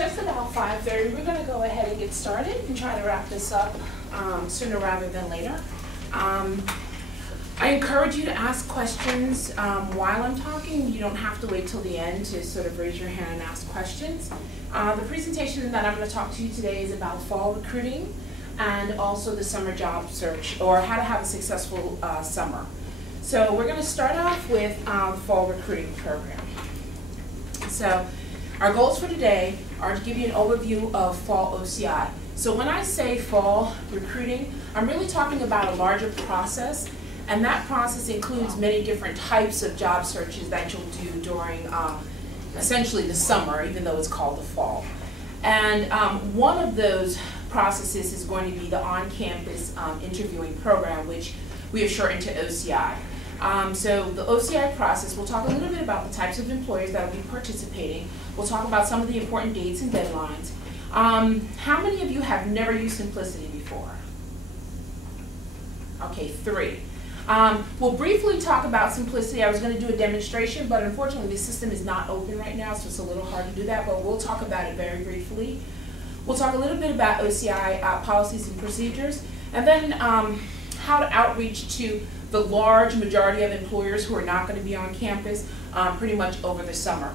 just about 5:30. We're going to go ahead and get started and try to wrap this up sooner rather than later. I encourage you to ask questions while I'm talking. You don't have to wait till the end to sort of raise your hand and ask questions. The presentation that I'm going to talk to you today is about fall recruiting and also the summer job search, or how to have a successful summer. So we're going to start off with the fall recruiting program. So our goals for today are to give you an overview of fall OCI. So when I say fall recruiting, I'm really talking about a larger process, and that process includes many different types of job searches that you'll do during essentially the summer, even though it's called the fall. And one of those processes is going to be the on-campus interviewing program, which we have shortened to OCI. So the OCI process, we'll talk a little bit about the types of employers that will be participating. We'll talk about some of the important dates and deadlines. How many of you have never used Simplicity before? Okay, 3. We'll briefly talk about Simplicity. I was going to do a demonstration, but unfortunately the system is not open right now, so it's a little hard to do that, but we'll talk about it very briefly. We'll talk a little bit about OCI policies and procedures, and then how to outreach to the large majority of employers who are not going to be on campus pretty much over the summer.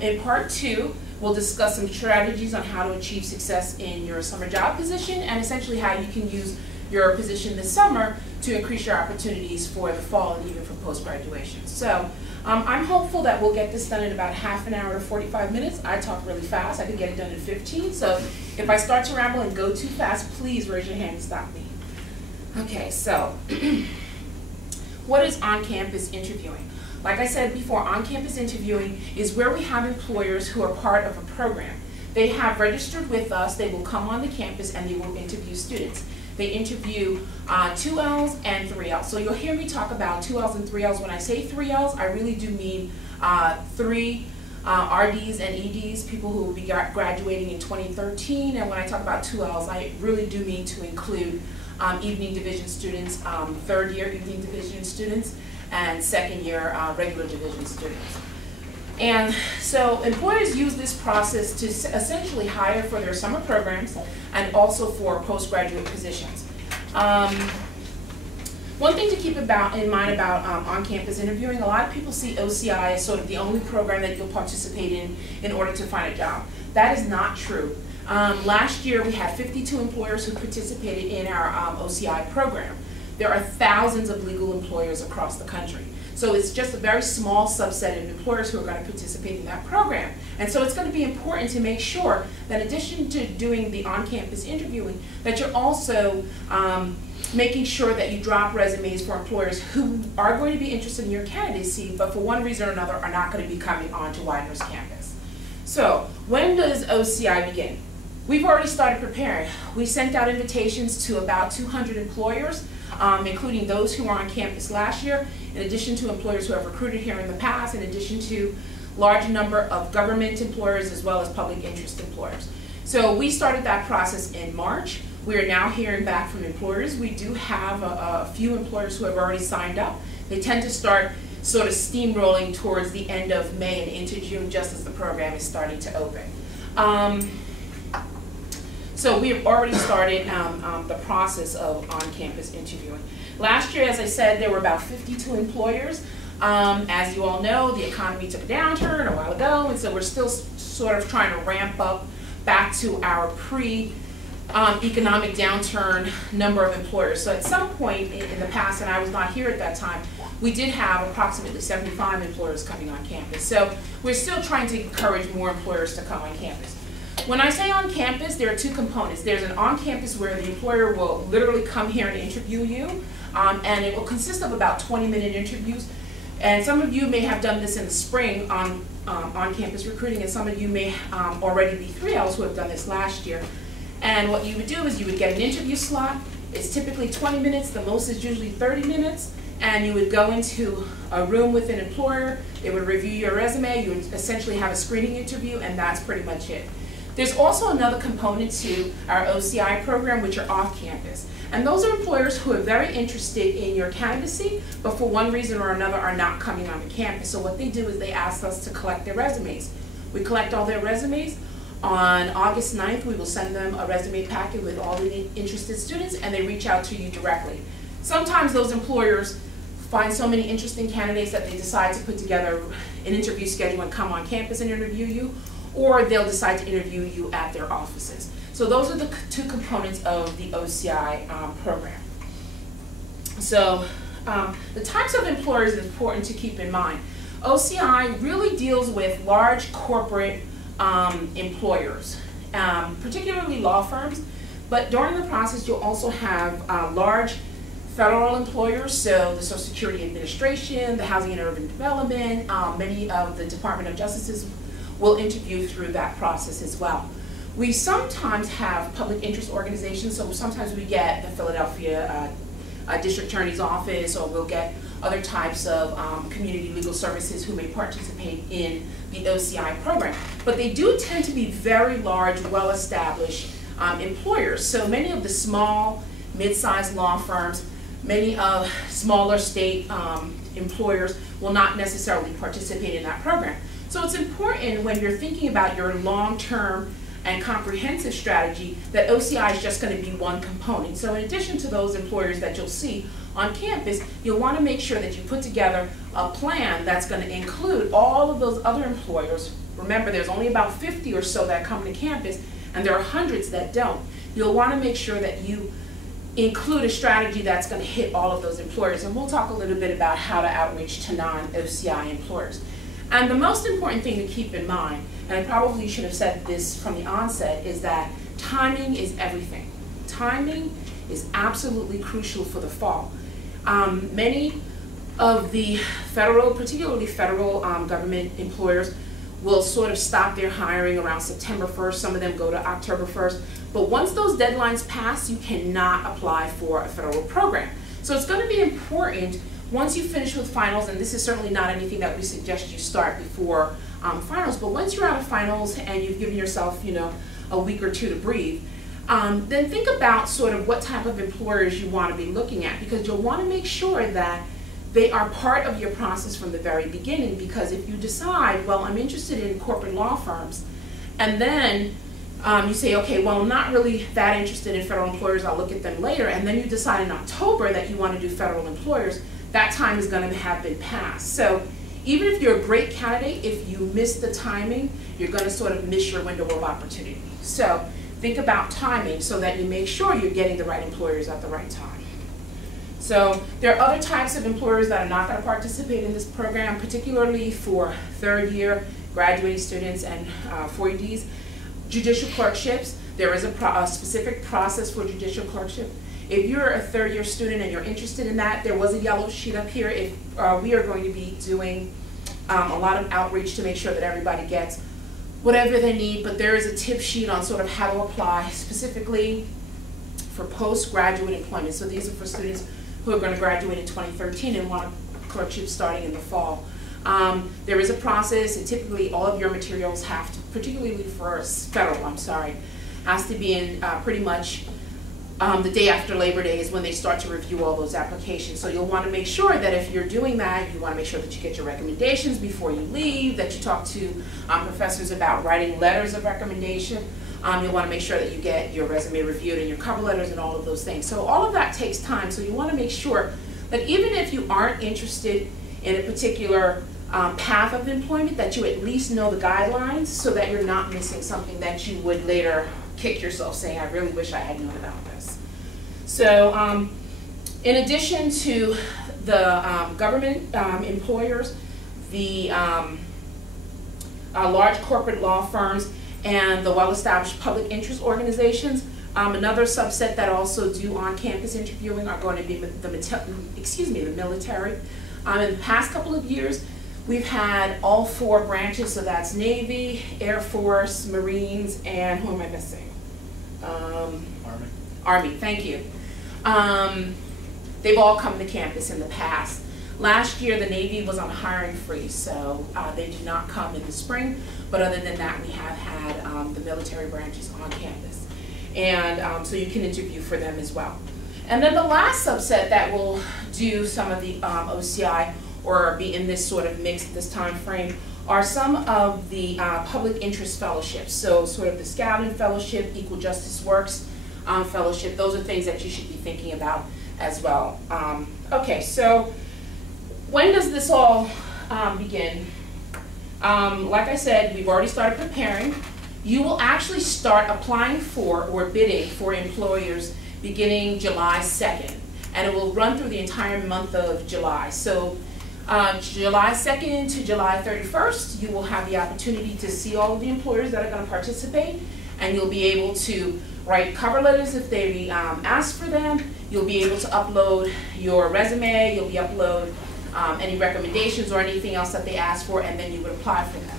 In part 2, we'll discuss some strategies on how to achieve success in your summer job position, and essentially how you can use your position this summer to increase your opportunities for the fall and even for post-graduation. So I'm hopeful that we'll get this done in about half an hour to 45 minutes. I talk really fast. I can get it done in 15. So if I start to ramble and go too fast, please raise your hand and stop me. Okay, so what is on-campus interviewing? Like I said before, on-campus interviewing is where we have employers who are part of a program. They have registered with us, they will come on the campus and they will interview students. They interview 2Ls and 3Ls. So you'll hear me talk about 2Ls and 3Ls. When I say 3Ls, I really do mean 3 RDs and EDs, people who will be graduating in 2013. And when I talk about 2Ls, I really do mean to include evening division students, third year evening division students, and second year regular division students. And so employers use this process to essentially hire for their summer programs and also for postgraduate positions. One thing to keep in mind about on-campus interviewing, a lot of people see OCI as sort of the only program that you'll participate in order to find a job. That is not true. Last year we had 52 employers who participated in our OCI program. There are thousands of legal employers across the country. So it's just a very small subset of employers who are going to participate in that program. And so it's going to be important to make sure that in addition to doing the on-campus interviewing, that you're also making sure that you drop resumes for employers who are going to be interested in your candidacy, but for one reason or another are not going to be coming onto Widener's campus. So when does OCI begin? We've already started preparing. We sent out invitations to about 200 employers, including those who were on campus last year, in addition to employers who have recruited here in the past, in addition to large number of government employers as well as public interest employers. So we started that process in March. We are now hearing back from employers. We do have a few employers who have already signed up. They tend to start sort of steamrolling towards the end of May and into June, just as the program is starting to open. So we have already started the process of on-campus interviewing. Last year, as I said, there were about 52 employers. As you all know, the economy took a downturn a while ago, and so we're still sort of trying to ramp up back to our pre-economic downturn number of employers. So at some point in the past, and I was not here at that time, we did have approximately 75 employers coming on campus. So we're still trying to encourage more employers to come on campus. When I say on campus, there are 2 components. There's an on campus where the employer will literally come here and interview you, and it will consist of about 20-minute interviews. And some of you may have done this in the spring on campus recruiting, and some of you may already be 3Ls who have done this last year. And what you would do is you would get an interview slot. It's typically 20 minutes, the most is usually 30 minutes, and you would go into a room with an employer. They would review your resume. You would essentially have a screening interview, and that's pretty much it. There's also another component to our OCI program, which are off-campus. And those are employers who are very interested in your candidacy, but for one reason or another are not coming on the campus. So what they do is they ask us to collect their resumes. We collect all their resumes. On August 9th, we will send them a resume packet with all the interested students, and they reach out to you directly. Sometimes those employers find so many interesting candidates that they decide to put together an interview schedule and come on campus and interview you, or they'll decide to interview you at their offices. So those are the two components of the OCI program. So the types of employers is important to keep in mind. OCI really deals with large corporate employers, particularly law firms, but during the process you'll also have large federal employers, so the Social Security Administration, the Housing and Urban Development, many of the Department of Justices will interview through that process as well. We sometimes have public interest organizations, so sometimes we get the Philadelphia District Attorney's Office, or we'll get other types of community legal services who may participate in the OCI program. But they do tend to be very large, well-established employers. So many of the small, mid-sized law firms, many of smaller state employers will not necessarily participate in that program. So it's important when you're thinking about your long-term and comprehensive strategy that OCI is just going to be one component. So in addition to those employers that you'll see on campus, you'll want to make sure that you put together a plan that's going to include all of those other employers. Remember, there's only about 50 or so that come to campus, and there are hundreds that don't. You'll want to make sure that you include a strategy that's going to hit all of those employers, and we'll talk a little bit about how to outreach to non-OCI employers. And the most important thing to keep in mind, and I probably should have said this from the onset, is that timing is everything. Timing is absolutely crucial for the fall. Many of the federal, particularly federal government employers, will sort of stop their hiring around September 1st. Some of them go to October 1st. But once those deadlines pass, you cannot apply for a federal program. So it's going to be important once you finish with finals, and this is certainly not anything that we suggest you start before finals, but once you're out of finals and you've given yourself, a week or two to breathe, then think about sort of what type of employers you want to be looking at, because you'll want to make sure that they are part of your process from the very beginning. Because if you decide, well, I'm interested in corporate law firms, and then you say, okay, well, I'm not really that interested in federal employers, I'll look at them later, and then you decide in October that you want to do federal employers, that time is going to have been passed. So even if you're a great candidate, if you miss the timing, you're going to sort of miss your window of opportunity. So think about timing so that you make sure you're getting the right employers at the right time. So there are other types of employers that are not going to participate in this program, particularly for third year graduating students and 4EDs. Judicial clerkships, there is a specific process for judicial clerkship. If you're a third year student and you're interested in that, there was a yellow sheet up here. We are going to be doing a lot of outreach to make sure that everybody gets whatever they need, but there is a tip sheet on sort of how to apply specifically for postgraduate employment. So these are for students who are going to graduate in 2013 and want a clerkship starting in the fall. There is a process, and typically all of your materials have to, particularly for federal, has to be in pretty much the day after Labor Day is when they start to review all those applications. So you'll want to make sure that if you're doing that, you want to make sure that you get your recommendations before you leave, that you talk to professors about writing letters of recommendation. You'll want to make sure that you get your resume reviewed and your cover letters and all of those things. So all of that takes time, so you want to make sure that even if you aren't interested in a particular path of employment, that you at least know the guidelines so that you're not missing something that you would later kick yourself saying, I really wish I had known about this. So in addition to the government employers, the large corporate law firms, and the well-established public interest organizations, another subset that also do on-campus interviewing are going to be the military. In the past couple of years, we've had all four branches, so that's Navy, Air Force, Marines, and who am I missing? Army. Army, thank you. They've all come to campus in the past. Last year, the Navy was on a hiring freeze, so they did not come in the spring, but other than that, we have had the military branches on campus. And so you can interview for them as well. And then the last subset that will do some of the OCI or be in this sort of mix at this time frame are some of the public interest fellowships. So sort of the Scouting Fellowship, Equal Justice Works Fellowship, those are things that you should be thinking about as well. Okay, so when does this all begin? Like I said, we've already started preparing. You will actually start applying for or bidding for employers beginning July 2nd, and it will run through the entire month of July. So July 2nd to July 31st, you will have the opportunity to see all of the employers that are going to participate, and you'll be able to write cover letters if they ask for them. You'll be able to upload your resume, you'll be upload any recommendations or anything else that they ask for, and then you would apply for them.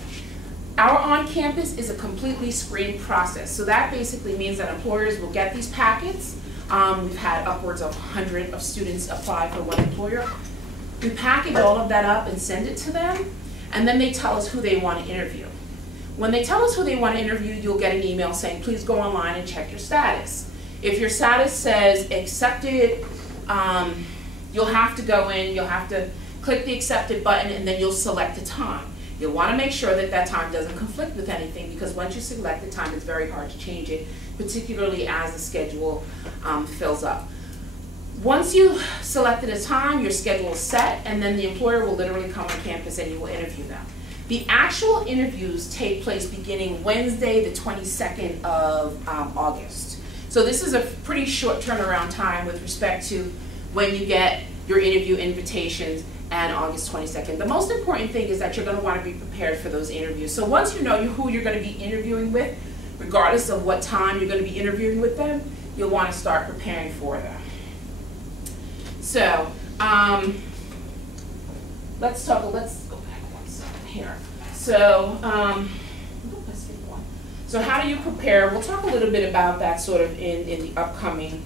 Our on-campus is a completely screened process. So that basically means that employers will get these packets. We've had upwards of 100 of students apply for one employer. We package all of that up and send it to them, and then they tell us who they want to interview. When they tell us who they want to interview, you'll get an email saying, please go online and check your status. If your status says accepted, you'll have to go in, you'll have to click the accepted button, and then you'll select a time. You'll want to make sure that that time doesn't conflict with anything, because once you select the time, it's very hard to change it, particularly as the schedule fills up. Once you've selected a time, your schedule is set, and then the employer will literally come on campus and you will interview them. The actual interviews take place beginning Wednesday, the 22nd of August. So this is a pretty short turnaround time with respect to when you get your interview invitations and August 22nd. The most important thing is that you're going to want to be prepared for those interviews. So once you know who you're going to be interviewing with, regardless of what time you're going to be interviewing with them, you'll want to start preparing for them. So let's go back one second here. So so how do you prepare? We'll talk a little bit about that sort of in the upcoming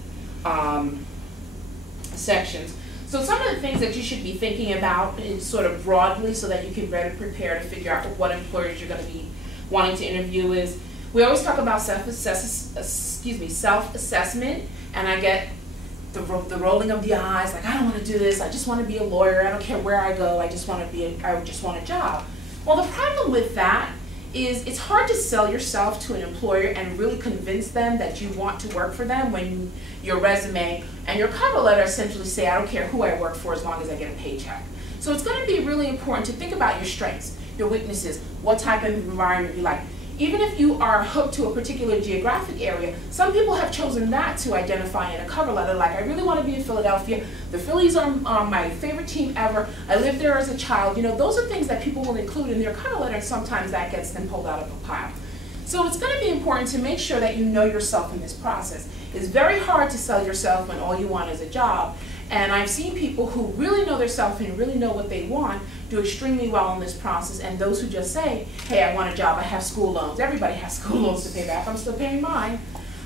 sections. So some of the things that you should be thinking about is sort of broadly, so that you can better prepare to figure out what employers you're going to be wanting to interview is, we always talk about self-assessment, and I get the rolling of the eyes, like, I don't want to do this, I just want to be a lawyer, I don't care where I go, I just want a job. Well, the problem with that is it's hard to sell yourself to an employer and really convince them that you want to work for them when your resume and your cover letter essentially say, I don't care who I work for as long as I get a paycheck. So it's going to be really important to think about your strengths, your weaknesses, what type of environment you like. Even if you are hooked to a particular geographic area, some people have chosen that to identify in a cover letter, like, I really want to be in Philadelphia, the Phillies are my favorite team ever, I lived there as a child. You know, those are things that people will include in their cover letter, and sometimes that gets them pulled out of a pile. So it's going to be important to make sure that you know yourself in this process. It's very hard to sell yourself when all you want is a job. And I've seen people who really know themselves and really know what they want do extremely well in this process, and those who just say, hey, I want a job, I have school loans. Everybody has school loans to pay back, I'm still paying mine.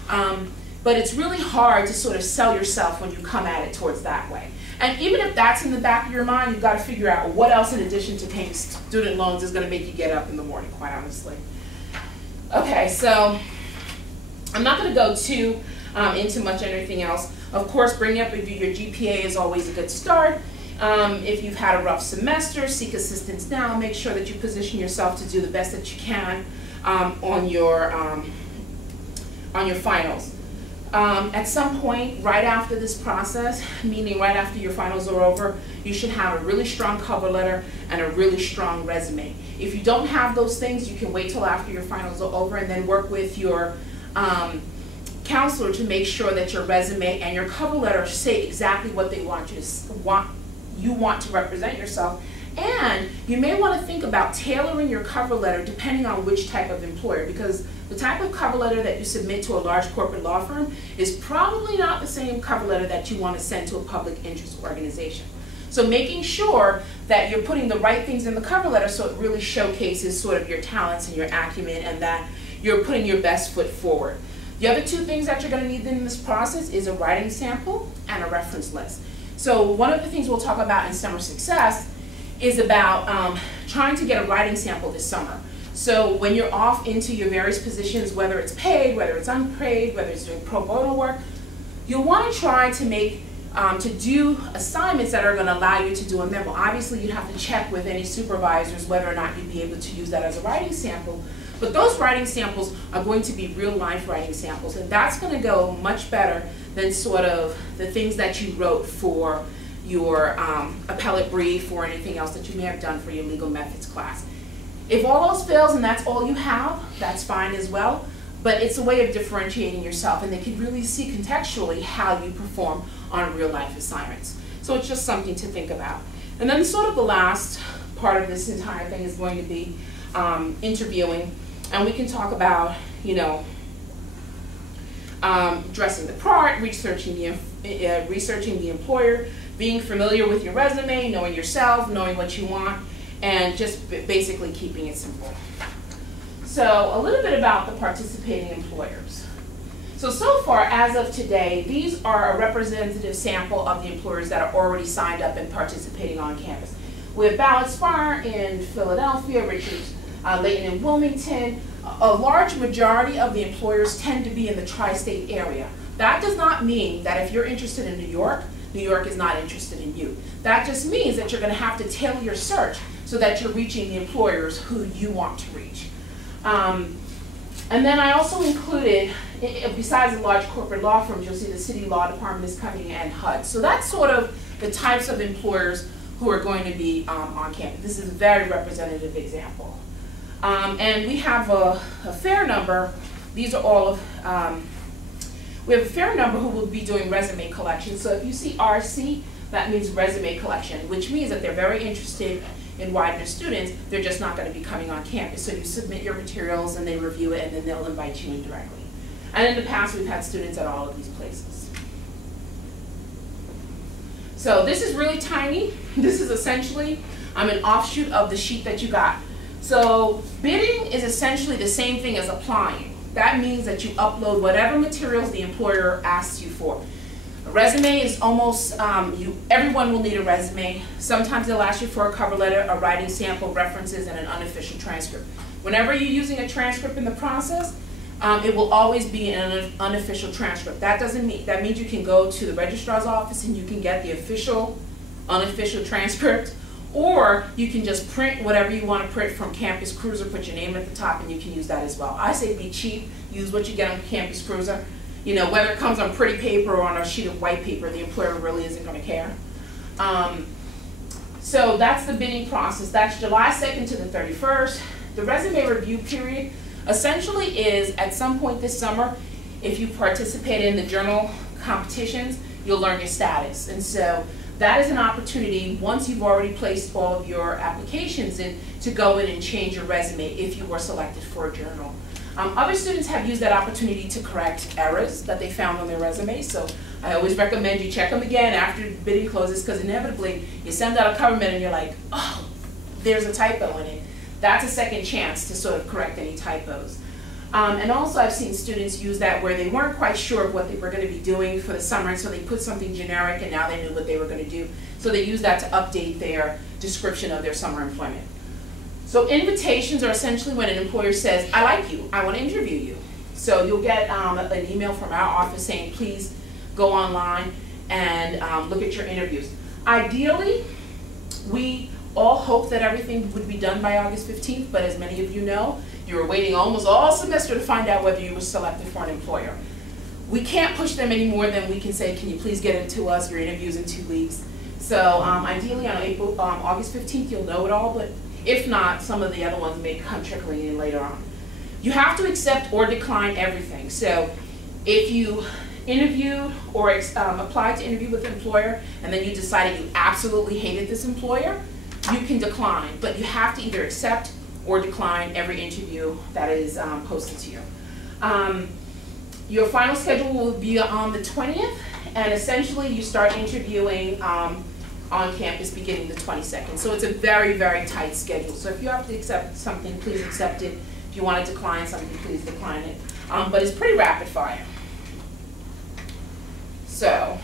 But it's really hard to sort of sell yourself when you come at it towards that way. And even if that's in the back of your mind, you've got to figure out what else in addition to paying student loans is going to make you get up in the morning, quite honestly. Okay, so I'm not going to go too into much anything else. Of course, bringing up your GPA is always a good start. If you've had a rough semester, seek assistance now. Make sure that you position yourself to do the best that you can on your finals. At some point right after this process, meaning right after your finals are over, you should have a really strong cover letter and a really strong resume. If you don't have those things, you can wait till after your finals are over and then work with your counselor to make sure that your resume and your cover letter say exactly what they want to represent yourself. And you may want to think about tailoring your cover letter depending on which type of employer, because the type of cover letter that you submit to a large corporate law firm is probably not the same cover letter that you want to send to a public interest organization. So making sure that you're putting the right things in the cover letter so it really showcases sort of your talents and your acumen, and that you're putting your best foot forward. The other two things that you're going to need in this process is a writing sample and a reference list. So one of the things we'll talk about in Summer Success is about trying to get a writing sample this summer. So when you're off into your various positions, whether it's paid, whether it's unpaid, whether it's doing pro bono work, you'll want to try to make to do assignments that are going to allow you to do a memo. Obviously, you'd have to check with any supervisors whether or not you'd be able to use that as a writing sample. But those writing samples are going to be real life writing samples, and that's going to go much better than sort of the things that you wrote for your appellate brief or anything else that you may have done for your legal methods class. If all else fails and that's all you have, that's fine as well, but it's a way of differentiating yourself, and they can really see contextually how you perform on real life assignments. So it's just something to think about. And then sort of the last part of this entire thing is going to be interviewing, and we can talk about, you know, dressing the part, researching the employer, being familiar with your resume, knowing yourself, knowing what you want, and just basically keeping it simple. So a little bit about the participating employers. So far, as of today, these are a representative sample of the employers that are already signed up and participating on campus. We have Ballard Spire in Philadelphia, Richards, Layton in Wilmington. A large majority of the employers tend to be in the tri-state area. That does not mean that if you're interested in New York is not interested in you. That just means that you're going to have to tailor your search so that you're reaching the employers who you want to reach. And then I also included, besides the large corporate law firms, you'll see the city law department is coming and HUD. So that's sort of the types of employers who are going to be on campus. This is a very representative example. And we have a fair number. These are all of, we have a fair number who will be doing resume collection. So if you see RC, that means resume collection, which means that they're very interested in Widener students. They're just not going to be coming on campus. So you submit your materials and they review it, and then they'll invite you in directly. And in the past, we've had students at all of these places. So this is really tiny. This is essentially an offshoot of the sheet that you got. So bidding is essentially the same thing as applying. That means that you upload whatever materials the employer asks you for. A resume is almost, everyone will need a resume. Sometimes they'll ask you for a cover letter, a writing sample, references, and an unofficial transcript. Whenever you're using a transcript in the process, it will always be an unofficial transcript. That means you can go to the registrar's office and you can get the official, unofficial transcript, or you can just print whatever you want to print from Campus Cruiser, put your name at the top, and you can use that as well. I say be cheap, use what you get on Campus Cruiser. You know, whether it comes on pretty paper or on a sheet of white paper, the employer really isn't going to care. So that's the bidding process. That's July 2nd to the 31st. The resume review period essentially is at some point this summer, if you participated in the journal competitions, you'll learn your status. And so that is an opportunity, once you've already placed all of your applications in, to go in and change your resume if you were selected for a journal. Other students have used that opportunity to correct errors that they found on their resume, so I always recommend you check them again after bidding closes, because inevitably you send out a cover letter and you're like, oh, there's a typo in it. That's a second chance to sort of correct any typos. And also I've seen students use that where they weren't quite sure of what they were going to be doing for the summer, and so they put something generic and now they knew what they were going to do. So they use that to update their description of their summer employment. So invitations are essentially when an employer says, I like you, I want to interview you. So you'll get an email from our office saying, please go online and look at your interviews. Ideally, we all hope that everything would be done by August 15th, but as many of you know, you were waiting almost all semester to find out whether you were selected for an employer. We can't push them any more than we can say, can you please get it to us, your interview's in 2 weeks. So ideally on August 15th, you'll know it all, but if not, some of the other ones may come trickling in later on. You have to accept or decline everything. So if you interviewed or applied to interview with an employer and then you decided you absolutely hated this employer, you can decline, but you have to either accept or decline every interview that is posted to you. Your final schedule will be on the 20th, and essentially you start interviewing on campus beginning the 22nd. So it's a very, very tight schedule. So if you have to accept something, please accept it. If you want to decline something, please decline it. But it's pretty rapid fire. So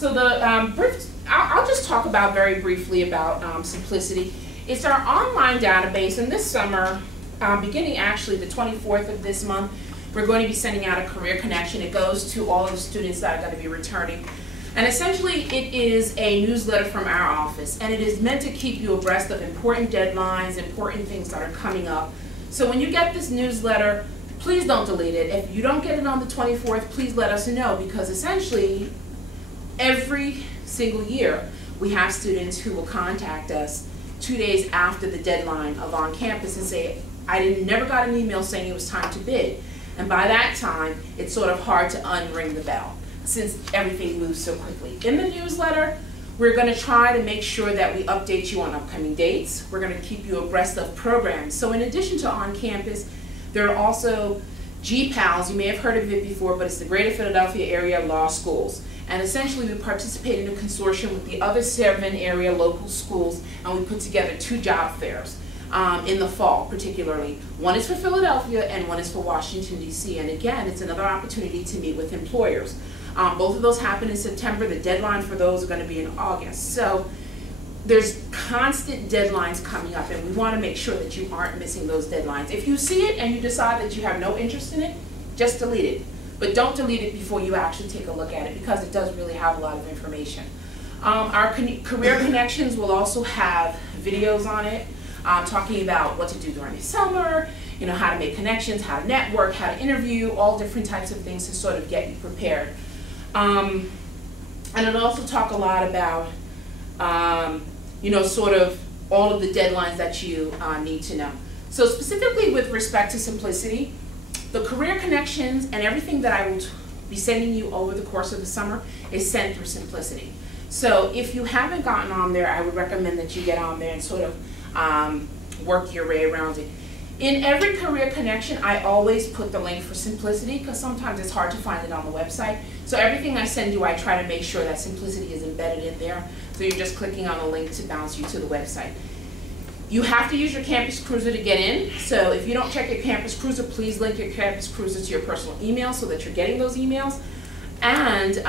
the I'll just talk about very briefly about Simplicity. It's our online database, and this summer, beginning actually the 24th of this month, we're going to be sending out a career connection. It goes to all of the students that are going to be returning. And essentially, it is a newsletter from our office, and it is meant to keep you abreast of important deadlines, important things that are coming up. So when you get this newsletter, please don't delete it. If you don't get it on the 24th, please let us know, because essentially, every single year, we have students who will contact us 2 days after the deadline of on campus and say, I never got an email saying it was time to bid. And by that time, it's sort of hard to unring the bell, since everything moves so quickly. In the newsletter, we're going to try to make sure that we update you on upcoming dates. We're going to keep you abreast of programs. So in addition to on campus, there are also GPALs. You may have heard of it before, but it's the Greater Philadelphia Area Law Schools. And essentially, we participate in a consortium with the other 7 area local schools, and we put together 2 job fairs in the fall, particularly. One is for Philadelphia, and one is for Washington, D.C. And again, it's another opportunity to meet with employers. Both of those happen in September. The deadline for those are going to be in August. So there's constant deadlines coming up, and we want to make sure that you aren't missing those deadlines. If you see it and you decide that you have no interest in it, just delete it. But don't delete it before you actually take a look at it, because it does really have a lot of information. Our career connections will also have videos on it, talking about what to do during the summer, you know, how to make connections, how to network, how to interview, all different types of things to sort of get you prepared. And it'll also talk a lot about, you know, sort of all of the deadlines that you need to know. So specifically with respect to simplicity, the career connections and everything that I will be sending you over the course of the summer is sent through Simplicity. So if you haven't gotten on there, I would recommend that you get on there and sort of work your way around it. In every career connection, I always put the link for Simplicity, because sometimes it's hard to find it on the website. So everything I send you, I try to make sure that Simplicity is embedded in there. So you're just clicking on a link to bounce you to the website. You have to use your Campus Cruiser to get in. So if you don't check your Campus Cruiser, please link your Campus Cruiser to your personal email so that you're getting those emails. And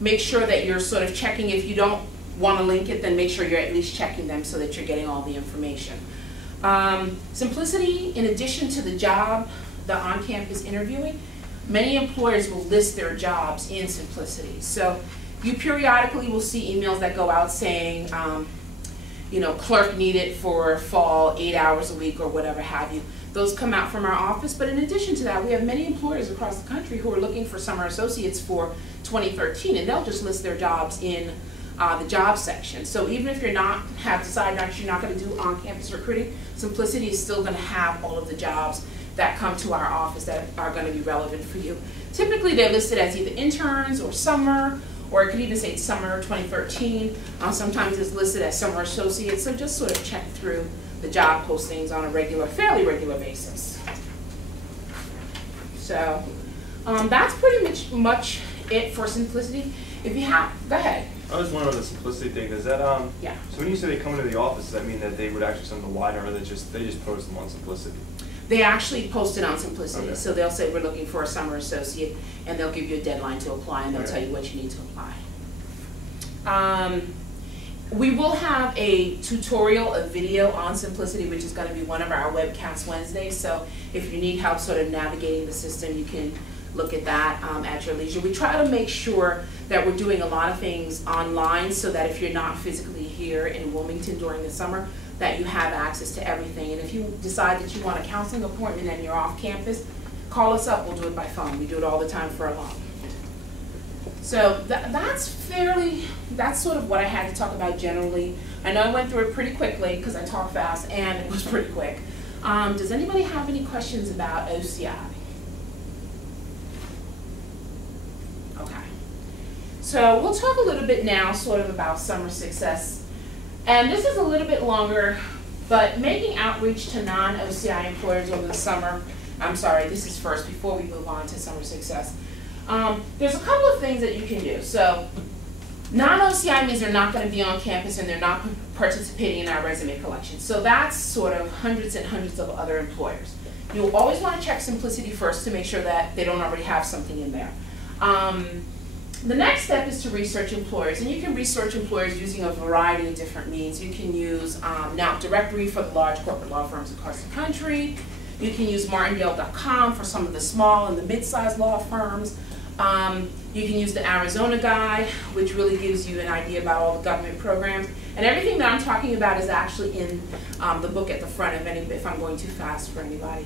make sure that you're sort of checking. If you don't want to link it, then make sure you're at least checking them so that you're getting all the information. Simplicity, in addition to the job, the on-campus interviewing, many employers will list their jobs in Simplicity. So you periodically will see emails that go out saying, you know, clerk needed for fall, 8 hours a week or whatever have you. Those come out from our office, but in addition to that, we have many employers across the country who are looking for summer associates for 2013, and they'll just list their jobs in the job section. So even if you're have decided that you're not going to do on-campus recruiting, Simplicity is still going to have all of the jobs that come to our office that are going to be relevant for you. Typically, they're listed as either interns or summer, or it could even say summer 2013. Sometimes it's listed as summer associates, so just sort of check through the job postings on a fairly regular basis. So that's pretty much it for Simplicity. If you have, go ahead. I was wondering on the Simplicity thing, is that, yeah. So when you say they come into the office, does that mean that they would actually send them to Widener, or they just post them on Simplicity? They actually post it on Simplicity. Okay. So they'll say we're looking for a summer associate, and they'll give you a deadline to apply, and they'll tell you what you need to apply. We will have a tutorial, a video on Simplicity, which is going to be one of our webcasts Wednesdays. So if you need help sort of navigating the system, you can look at that at your leisure. We try to make sure that we're doing a lot of things online, so that if you're not physically here in Wilmington during the summer, that you have access to everything. And if you decide that you want a counseling appointment and you're off campus, call us up. We'll do it by phone. We do it all the time for a loan. So that's sort of what I had to talk about generally. I know I went through it pretty quickly because I talk fast and it was pretty quick. Does anybody have any questions about OCI? Okay. So we'll talk a little bit now sort of about summer success. And this is a little bit longer, but making outreach to non-OCI employers over the summer. I'm sorry, this is first before we move on to summer success. There's a couple of things that you can do. So non-OCI means they're not going to be on campus and they're not participating in our resume collection. So that's sort of hundreds and hundreds of other employers. You'll always want to check Simplicity first to make sure that they don't already have something in there. The next step is to research employers, and you can research employers using a variety of different means. You can use Now Directory for the large corporate law firms across the country. You can use martindale.com for some of the small and the mid-sized law firms. You can use the Arizona Guide, which really gives you an idea about all the government programs. And everything that I'm talking about is actually in the book at the front, if I'm going too fast for anybody.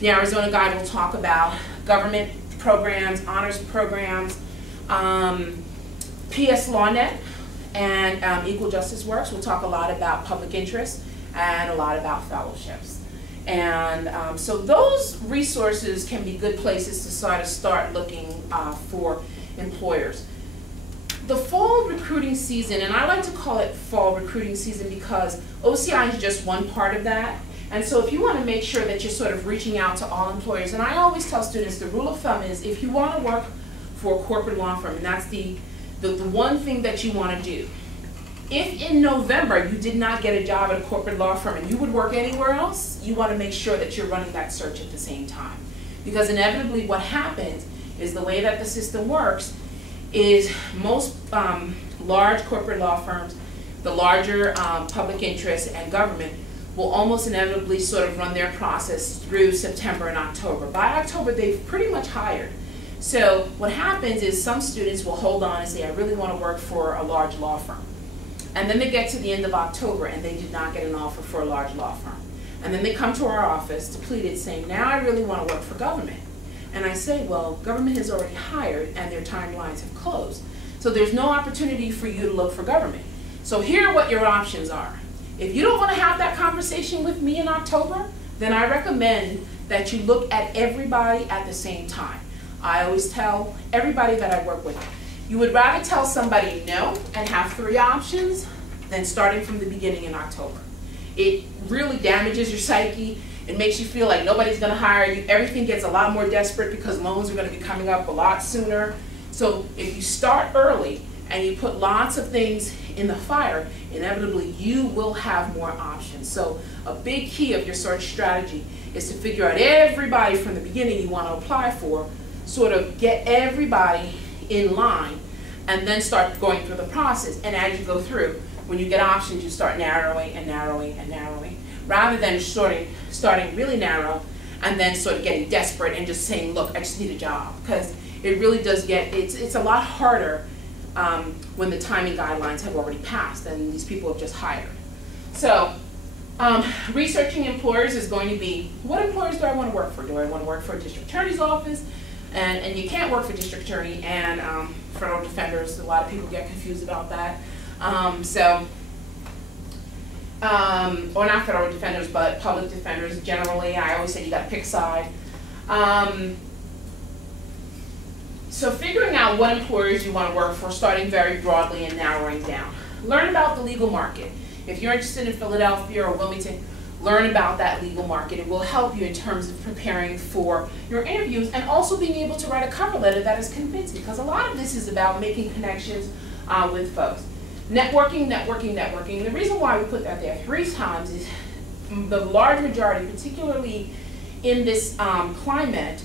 The Arizona Guide will talk about government programs, honors programs, PS LawNet, and Equal Justice Works. We'll talk a lot about public interest and a lot about fellowships. And so those resources can be good places to sort of start looking for employers. The fall recruiting season, and I like to call it fall recruiting season because OCI is just one part of that. And so if you want to make sure that you're sort of reaching out to all employers, and I always tell students the rule of thumb is if you want to work for a corporate law firm, and that's the one thing that you want to do. If in November you did not get a job at a corporate law firm and you would work anywhere else, you want to make sure that you're running that search at the same time. Because inevitably what happens is the way that the system works is most large corporate law firms, the larger public interest and government will almost inevitably sort of run their process through September and October. By October, they've pretty much hired. So what happens is some students will hold on and say, I really want to work for a large law firm. And then they get to the end of October and they did not get an offer for a large law firm. And then they come to our office depleted saying, now I really want to work for government. And I say, well, government has already hired and their timelines have closed. So there's no opportunity for you to look for government. So here are what your options are. If you don't want to have that conversation with me in October, then I recommend that you look at everybody at the same time. I always tell everybody that I work with, you would rather tell somebody no and have 3 options than starting from the beginning in October. It really damages your psyche. It makes you feel like nobody's going to hire you. Everything gets a lot more desperate because loans are going to be coming up a lot sooner. So if you start early and you put lots of things in the fire, inevitably you will have more options. So a big key of your search strategy is to figure out everybody from the beginning you want to apply for, sort of get everybody in line, and then start going through the process. And as you go through, when you get options, you start narrowing and narrowing and narrowing, rather than starting really narrow and then sort of getting desperate and just saying, look, I just need a job. Because it really does get, it's a lot harder when the timing guidelines have already passed and these people have just hired. So researching employers is going to be, what employers do I want to work for? Do I want to work for a district attorney's office? And you can't work for district attorney and federal defenders. A lot of people get confused about that. Or not federal defenders, but public defenders generally. I always say you got to pick a side. So figuring out what employers you want to work for, starting very broadly and narrowing down. Learn about the legal market. If you're interested in Philadelphia or Wilmington, learn about that legal market. It will help you in terms of preparing for your interviews and also being able to write a cover letter that is convincing, because a lot of this is about making connections with folks. Networking, networking, networking. And the reason why we put that there 3 times is the large majority, particularly in this climate,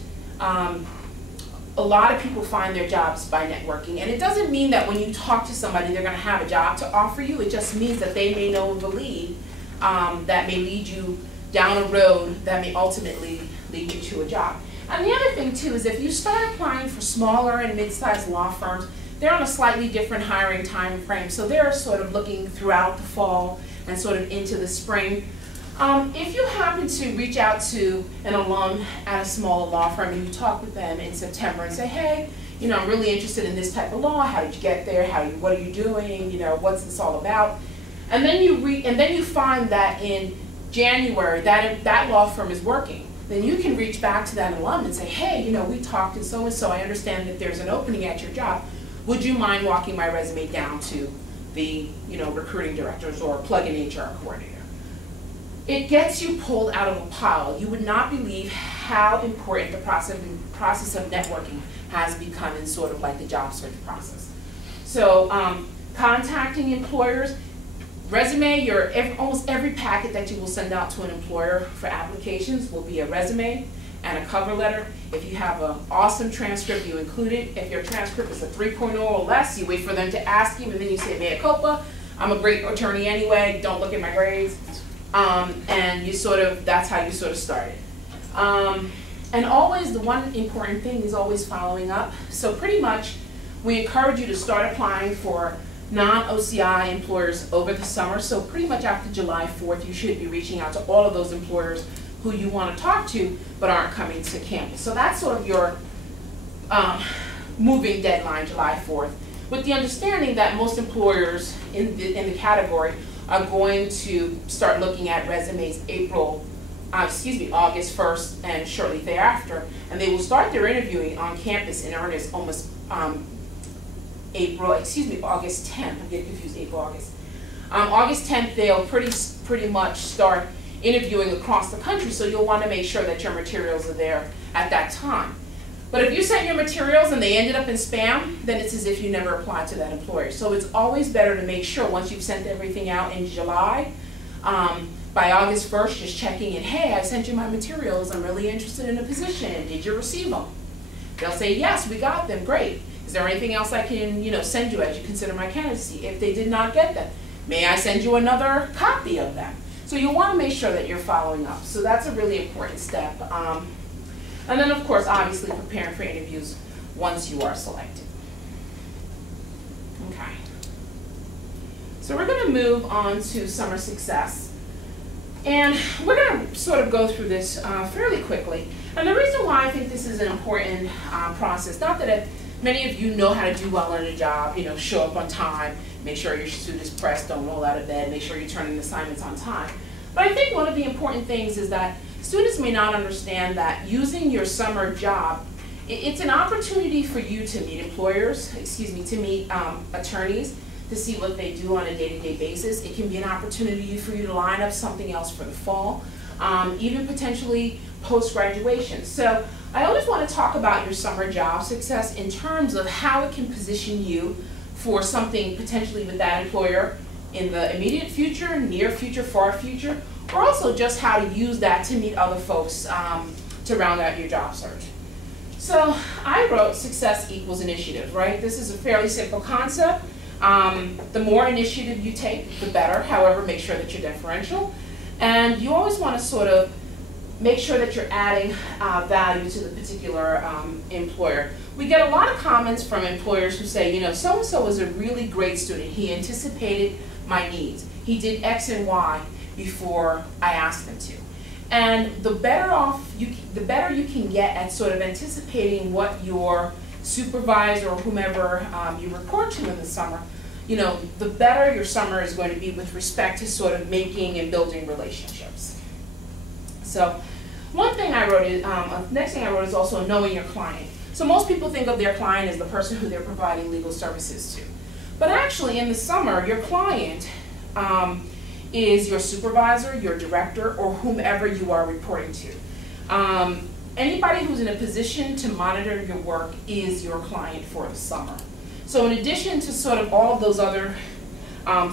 a lot of people find their jobs by networking. And it doesn't mean that when you talk to somebody they're going to have a job to offer you. It just means that they may know of a lead that may lead you down a road that may ultimately lead you to a job. And the other thing too is if you start applying for smaller and mid-sized law firms, they're on a slightly different hiring time frame, so they're sort of looking throughout the fall and sort of into the spring. If you happen to reach out to an alum at a smaller law firm and you talk with them in September and say, hey, you know, I'm really interested in this type of law. How did you get there? What are you doing? You know, what's this all about? And then you find that in January that law firm is working. Then you can reach back to that alum and say, hey, you know, we talked to so and so. I understand that there's an opening at your job. Would you mind walking my resume down to the, you know, recruiting directors or plug-in HR coordinator? It gets you pulled out of a pile. You would not believe how important the process of networking has become in sort of like the job search process. So contacting employers, resume, almost every packet that you will send out to an employer for applications will be a resume and a cover letter. If you have an awesome transcript, you include it. If your transcript is a 3.0 or less, you wait for them to ask you and then you say, mea culpa, I'm a great attorney anyway, don't look at my grades. And you that's how you sort of started. And always, the one important thing is always following up. So pretty much, we encourage you to start applying for non-OCI employers over the summer. So pretty much after July 4th, you should be reaching out to all of those employers who you want to talk to but aren't coming to campus. So that's sort of your moving deadline, July 4th, with the understanding that most employers in the category are going to start looking at resumes August 1st and shortly thereafter, and they will start their interviewing on campus in earnest almost August 10th. I'm getting confused, April, August. August 10th, they'll pretty much start interviewing across the country, so you'll want to make sure that your materials are there at that time. But if you sent your materials and they ended up in spam, then it's as if you never applied to that employer. So it's always better to make sure once you've sent everything out in July, by August 1st, just checking in, hey, I sent you my materials, I'm really interested in a position, did you receive them? They'll say, yes, we got them, great. Is there anything else I can send you as you consider my candidacy? If they did not get them, may I send you another copy of them? So you want to make sure that you're following up. So that's a really important step. And then, of course, obviously preparing for interviews once you are selected. Okay. So we're going to move on to summer success. And we're going to sort of go through this fairly quickly. And the reason why I think this is an important process, not that many of you know how to do well on a job, show up on time, make sure your suit is pressed, don't roll out of bed, make sure you turn in assignments on time. But I think one of the important things is that students may not understand that using your summer job, it's an opportunity for you to meet employers, to meet attorneys, to see what they do on a day-to-day basis. It can be an opportunity for you to line up something else for the fall, even potentially post-graduation. So I always want to talk about your summer job success in terms of how it can position you for something potentially with that employer in the immediate future, near future, far future, or also just how to use that to meet other folks to round out your job search. So I wrote success equals initiative, right? This is a fairly simple concept. The more initiative you take, the better. However, make sure that you're deferential. And you always want to sort of make sure that you're adding value to the particular employer. We get a lot of comments from employers who say, so-and-so was a really great student. He anticipated my needs. He did X and Y before I asked him to. And the better you can get at sort of anticipating what your supervisor or whomever you report to in the summer, the better your summer is going to be with respect to sort of making and building relationships. So one thing I wrote is, next thing I wrote is also knowing your client. So most people think of their client as the person who they're providing legal services to. But actually in the summer, your client is your supervisor, your director, or whomever you are reporting to. Anybody who's in a position to monitor your work is your client for the summer. So in addition to sort of all of those other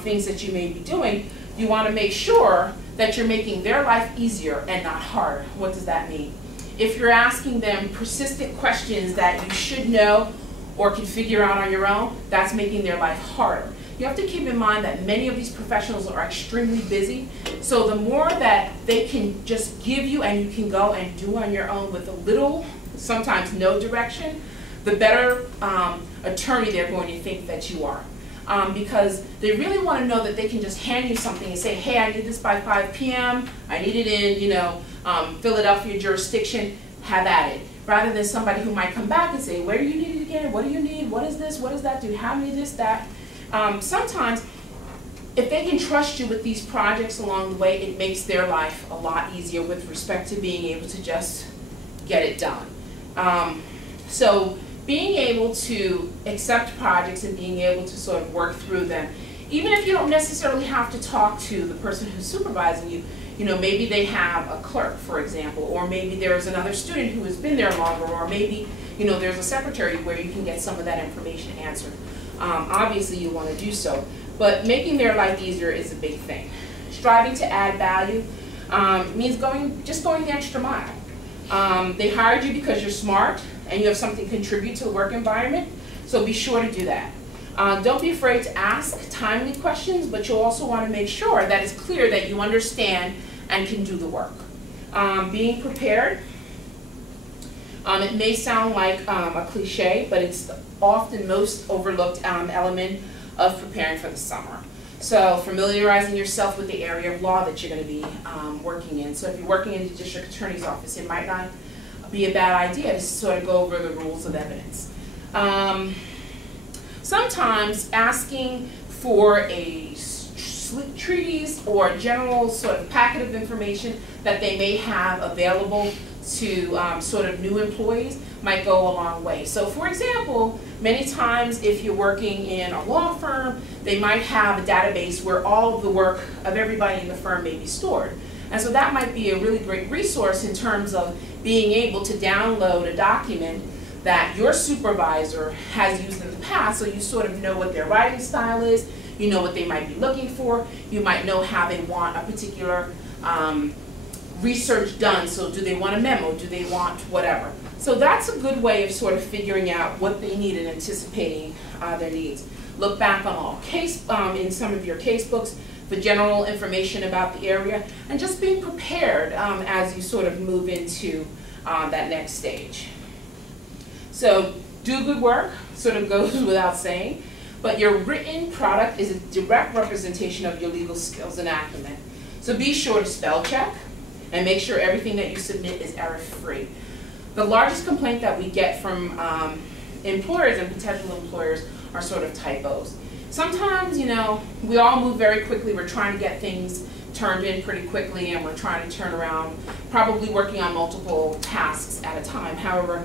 things that you may be doing, you want to make sure that you're making their life easier and not harder. What does that mean? If you're asking them persistent questions that you should know or can figure out on your own, that's making their life harder. You have to keep in mind that many of these professionals are extremely busy, so the more that they can just give you and you can go and do on your own with a little, sometimes no direction, the better attorney they're going to think that you are. Because they really want to know that they can just hand you something and say, hey, I need this by 5 p.m., I need it in, Philadelphia jurisdiction, have at it. Rather than somebody who might come back and say, where do you need it again? What do you need? What is this? What does that do? How many this, that? Sometimes, if they can trust you with these projects along the way, it makes their life a lot easier with respect to being able to just get it done. So being able to accept projects and being able to sort of work through them, even if you don't necessarily have to talk to the person who's supervising you, maybe they have a clerk, for example, or maybe there's another student who has been there longer, or maybe, there's a secretary where you can get some of that information answered. Obviously, you want to do so, but making their life easier is a big thing. Striving to add value means just going the extra mile. They hired you because you're smart and you have something to contribute to the work environment, so be sure to do that. Don't be afraid to ask timely questions, but you'll also want to make sure that it's clear that you understand and can do the work. Being prepared, It may sound like a cliche, but it's the often most overlooked element of preparing for the summer. So familiarizing yourself with the area of law that you're going to be working in. So if you're working in the district attorney's office, it might not be a bad idea to sort of go over the rules of evidence. Sometimes asking for a treatise or general sort of packet of information that they may have available to sort of new employees might go a long way. So for example, many times if you're working in a law firm, they might have a database where all of the work of everybody in the firm may be stored. And so that might be a really great resource in terms of being able to download a document that your supervisor has used in the past, so you sort of know what their writing style is, you know what they might be looking for, you might know how they want a particular research done. So do they want a memo, do they want whatever. So that's a good way of sort of figuring out what they need and anticipating their needs. Look back on all in some of your case books for general information about the area, and just being prepared as you sort of move into that next stage. So do good work, sort of goes without saying, but your written product is a direct representation of your legal skills and acumen. So be sure to spell check and make sure everything that you submit is error-free. The largest complaint that we get from employers and potential employers are sort of typos. Sometimes, you know, we all move very quickly. We're trying to get things turned in pretty quickly, and we're trying to turn around, probably working on multiple tasks at a time. However,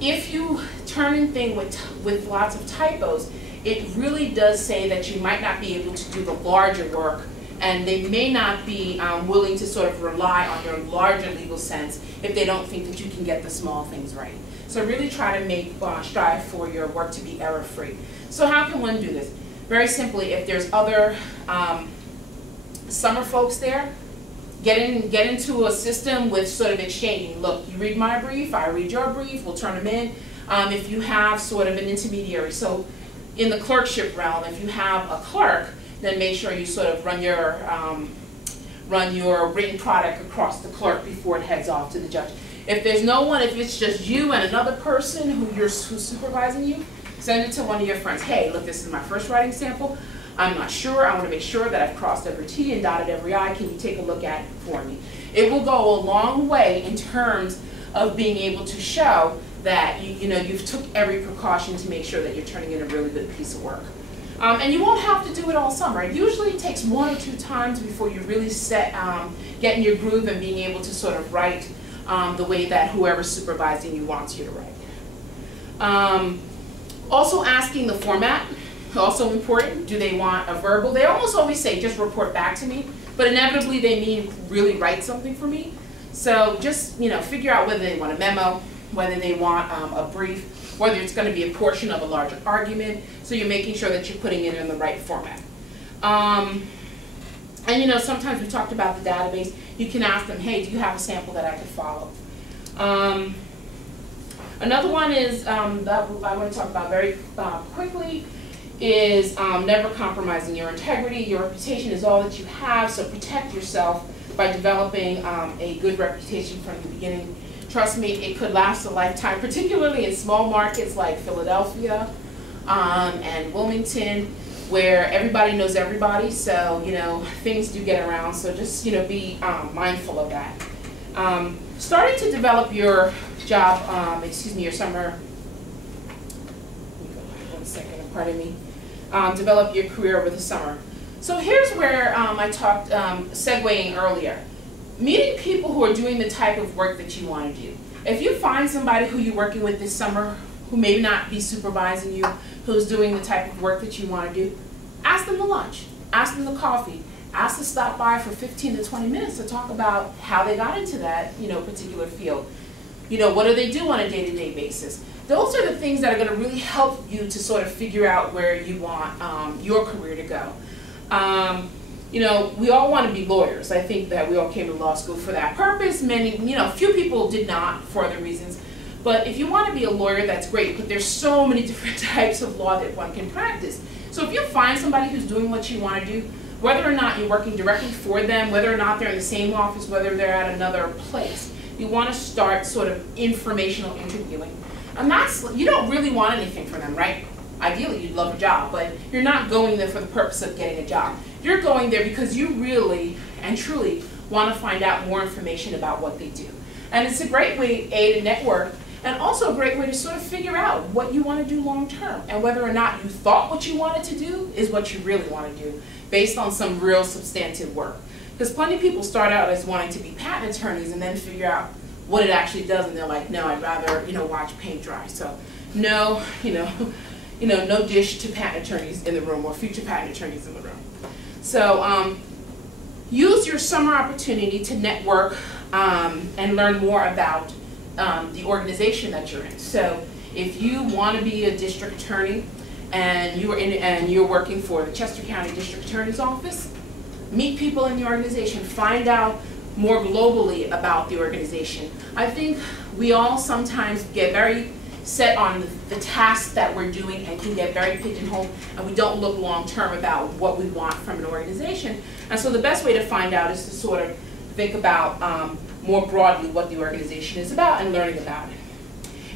if you turn in things with lots of typos, it really does say that you might not be able to do the larger work, and they may not be willing to sort of rely on your larger legal sense if they don't think that you can get the small things right. So really try to strive for your work to be error-free. So how can one do this? Very simply, if there's other summer folks there, get into a system with sort of exchanging. Look, you read my brief, I read your brief, we'll turn them in. If you have sort of an intermediary, so in the clerkship realm, if you have a clerk, then make sure you sort of run your written product across the clerk before it heads off to the judge. If there's no one, if it's just you and another person who's supervising you, send it to one of your friends. Hey, look, this is my first writing sample. I'm not sure. I want to make sure that I've crossed every T and dotted every I. Can you take a look at it for me? It will go a long way in terms of being able to show that you've took every precaution to make sure that you're turning in a really good piece of work. And you won't have to do it all summer. It usually takes 1 or 2 times before you really get in your groove and being able to sort of write the way that whoever's supervising you wants you to write. Also asking the format, also important. Do they want a verbal? They almost always say, just report back to me, but inevitably they mean really write something for me. So just figure out whether they want a memo, whether they want a brief, whether it's going to be a portion of a larger argument, so you're making sure that you're putting it in the right format. And sometimes we talked about the database. You can ask them, hey, do you have a sample that I could follow? Another one is that I want to talk about very quickly is never compromising your integrity. Your reputation is all that you have, so protect yourself by developing a good reputation from the beginning. Trust me, it could last a lifetime, particularly in small markets like Philadelphia and Wilmington, where everybody knows everybody, so things do get around, so just be mindful of that. Starting to develop your job, your summer, one second, pardon me, develop your career over the summer. So here's where I talked, segueing earlier. Meeting people who are doing the type of work that you want to do. If you find somebody who you're working with this summer who may not be supervising you, who's doing the type of work that you want to do, ask them to lunch, ask them to coffee, ask to stop by for 15 to 20 minutes to talk about how they got into that particular field. What do they do on a day-to-day basis? Those are the things that are going to really help you to sort of figure out where you want your career to go. We all want to be lawyers. I think that we all came to law school for that purpose. Many, few people did not for other reasons. But if you want to be a lawyer, that's great. But there's so many different types of law that one can practice. So if you find somebody who's doing what you want to do, whether or not you're working directly for them, whether or not they're in the same office, whether they're at another place, you want to start sort of informational interviewing. And that's, you don't really want anything from them, right? Ideally, you'd love a job, but you're not going there for the purpose of getting a job. You're going there because you really and truly want to find out more information about what they do. And it's a great way, A, to network, and also a great way to sort of figure out what you want to do long term, and whether or not you thought what you wanted to do is what you really want to do, based on some real substantive work. Because plenty of people start out as wanting to be patent attorneys and then figure out what it actually does, and they're like, no, I'd rather, watch paint dry. So no, no dish to patent attorneys in the room, or future patent attorneys in the room. So use your summer opportunity to network and learn more about the organization that you're in. So if you want to be a district attorney and you're working for the Chester County District Attorney's Office, meet people in the organization, find out more globally about the organization. I think we all sometimes get very set on the tasks that we're doing and can get very pigeonholed, and we don't look long term about what we want from an organization. And so the best way to find out is to sort of think about more broadly what the organization is about and learning about it.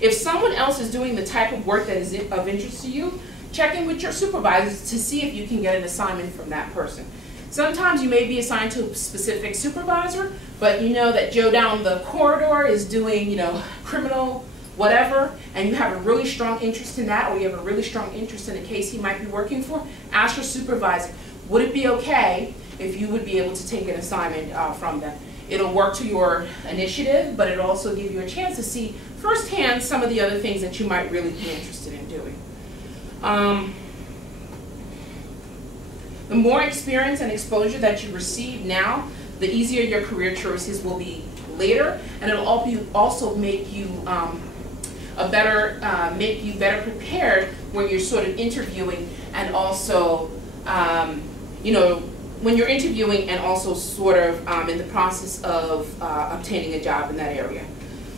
If someone else is doing the type of work that is of interest to you, check in with your supervisors to see if you can get an assignment from that person. Sometimes you may be assigned to a specific supervisor, but you know that Joe down the corridor is doing, criminal whatever, and you have a really strong interest in that, or you have a really strong interest in a case he might be working for. Ask your supervisor, would it be okay if you would be able to take an assignment from them? It'll work to your initiative, but it'll also give you a chance to see firsthand some of the other things that you might really be interested in doing. The more experience and exposure that you receive now, the easier your career choices will be later, and it'll also make you better prepared when you're sort of interviewing, and also when you're interviewing and also sort of in the process of obtaining a job in that area.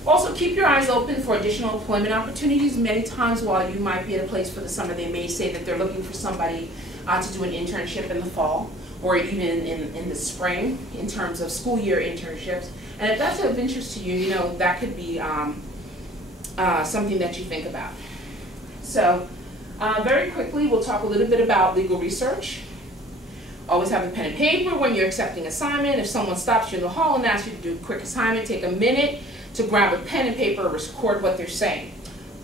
Also, keep your eyes open for additional employment opportunities. Many times while you might be at a place for the summer, they may say that they're looking for somebody to do an internship in the fall, or even in the spring, in terms of school year internships. And if that's of interest to you, that could be something that you think about. So very quickly, we'll talk a little bit about legal research. Always have a pen and paper when you're accepting assignment. If someone stops you in the hall and asks you to do a quick assignment, take a minute to grab a pen and paper and record what they're saying.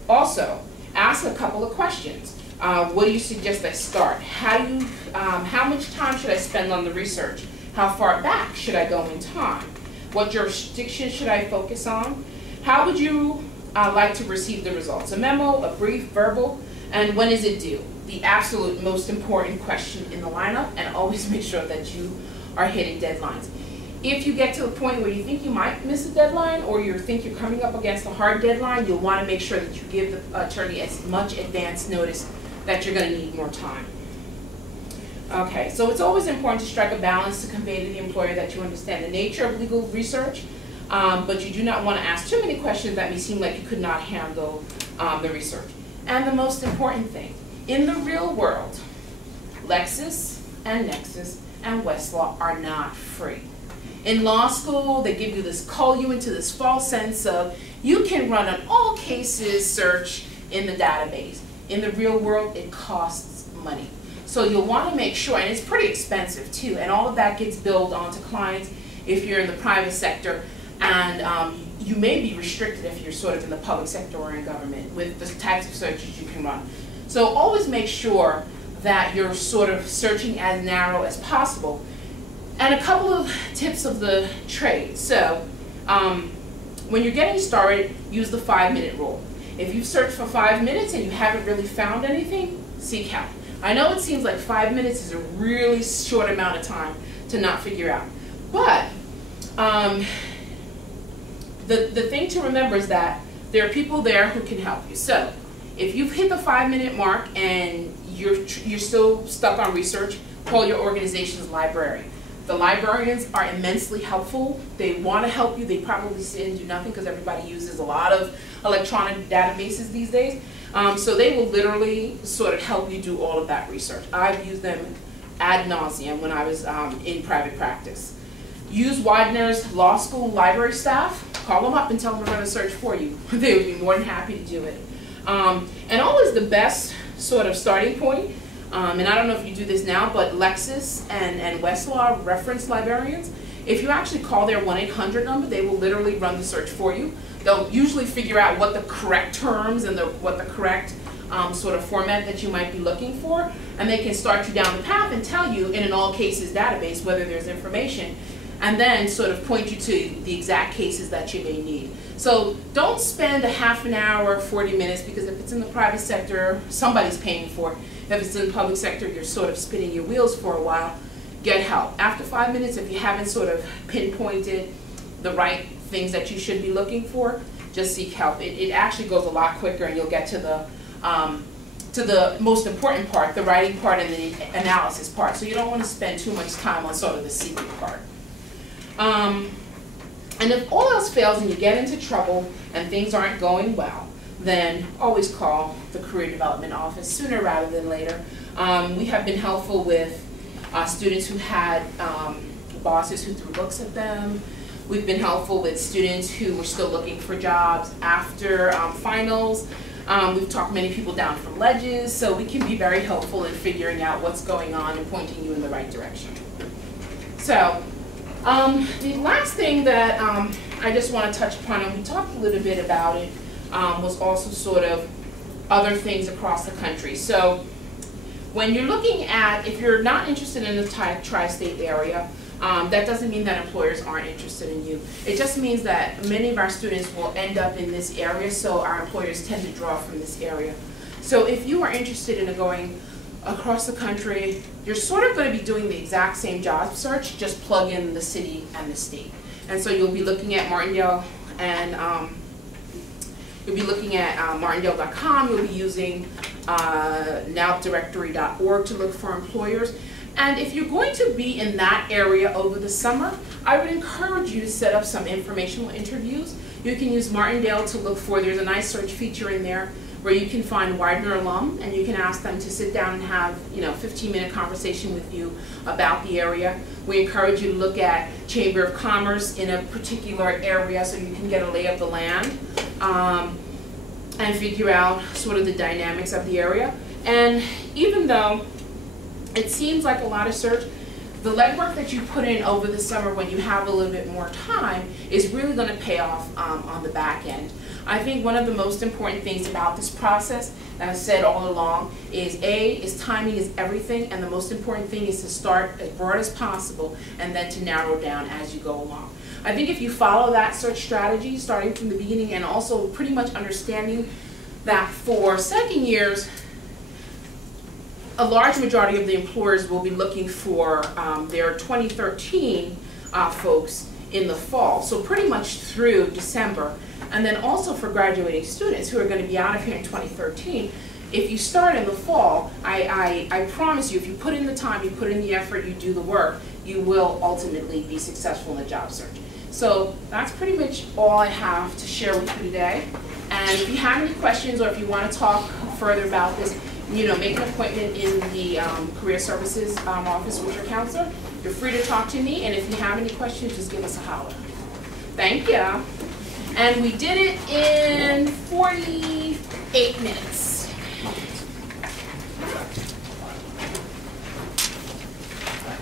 Also, ask a couple of questions. What do you suggest I start? How much time should I spend on the research? How far back should I go in time? What jurisdiction should I focus on? How would you like to receive the results? A memo, a brief, verbal, and when is it due? The absolute most important question in the lineup, and always make sure that you are hitting deadlines. If you get to the point where you think you might miss a deadline, or you think you're coming up against a hard deadline, you'll want to make sure that you give the attorney as much advance notice that you're going to need more time. Okay, so it's always important to strike a balance to convey to the employer that you understand the nature of legal research, but you do not want to ask too many questions that may seem like you could not handle the research. And the most important thing, in the real world, Lexis and Nexis and Westlaw are not free. In law school, they give you this, call you into this false sense of you can run an all cases search in the database. In the real world, it costs money. So you'll want to make sure, and it's pretty expensive too, and all of that gets billed onto clients if you're in the private sector, and you may be restricted if you're sort of in the public sector or in government with the types of searches you can run. So always make sure that you're sort of searching as narrow as possible. And a couple of tips of the trade. So when you're getting started, use the 5-minute rule. If you've searched for 5 minutes and you haven't really found anything, seek help. I know it seems like 5 minutes is a really short amount of time to not figure out. But the thing to remember is that there are people there who can help you. So if you've hit the 5-minute mark and you're still stuck on research, call your organization's librarian. The librarians are immensely helpful. They want to help you. They probably sit and do nothing because everybody uses a lot of electronic databases these days. So they will literally sort of help you do all of that research. I've used them ad nauseum when I was in private practice. Use Widener's law school library staff. call them up and tell them to run a search for you. They would be more than happy to do it. And always the best sort of starting point, and I don't know if you do this now, but Lexis and Westlaw reference librarians, if you actually call their 1-800 number, they will literally run the search for you. They'll usually figure out what the correct terms and what the correct sort of format that you might be looking for, and they can start you down the path and tell you in an all cases database whether there's information, and then sort of point you to the exact cases that you may need. So don't spend a half an hour, 40 minutes, because if it's in the private sector, somebody's paying for it. If it's in the public sector, you're sort of spinning your wheels for a while. Get help. After 5 minutes, if you haven't sort of pinpointed the right things that you should be looking for, just seek help. It actually goes a lot quicker, and you'll get to the most important part, the writing part and the analysis part. So you don't want to spend too much time on sort of the seeking part. And if all else fails and you get into trouble and things aren't going well, then always call the Career Development Office sooner rather than later. We have been helpful with students who had bosses who threw books at them. We've been helpful with students who were still looking for jobs after finals. We've talked many people down from ledges, so we can be very helpful in figuring out what's going on and pointing you in the right direction. So, the last thing that I just want to touch upon, and we talked a little bit about it, was also sort of other things across the country. So when you're looking at, if you're not interested in the tri-state area, that doesn't mean that employers aren't interested in you. It just means that many of our students will end up in this area, so our employers tend to draw from this area. So if you are interested in going across the country, you're sort of going to be doing the exact same job search, just plug in the city and the state. And so you'll be looking at Martindale, and you'll be looking at martindale.com. You'll be using nowdirectory.org to look for employers. And if you're going to be in that area over the summer, I would encourage you to set up some informational interviews. You can use Martindale to look for, there's a nice search feature in there where you can find Widener alum, and you can ask them to sit down and have, 15-minute conversation with you about the area. We encourage you to look at Chamber of Commerce in a particular area so you can get a lay of the land and figure out sort of the dynamics of the area. And even though it seems like a lot of search, the legwork that you put in over the summer when you have a little bit more time is really going to pay off on the back end. I think one of the most important things about this process, that I've said all along, is timing is everything, and the most important thing is to start as broad as possible and then to narrow down as you go along. I think if you follow that search strategy, starting from the beginning and also pretty much understanding that for second years, a large majority of the employers will be looking for their 2013 folks in the fall, so pretty much through December. And then also for graduating students who are going to be out of here in 2013, if you start in the fall, I promise you, if you put in the time, you put in the effort, you do the work, you will ultimately be successful in the job search. So that's pretty much all I have to share with you today. And if you have any questions or if you want to talk further about this, make an appointment in the Career Services office with your counselor. You're free to talk to me, and if you have any questions, just give us a holler. Thank you. And we did it in 48 minutes.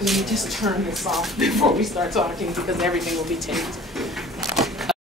Let me just turn this off before we start talking because everything will be taped.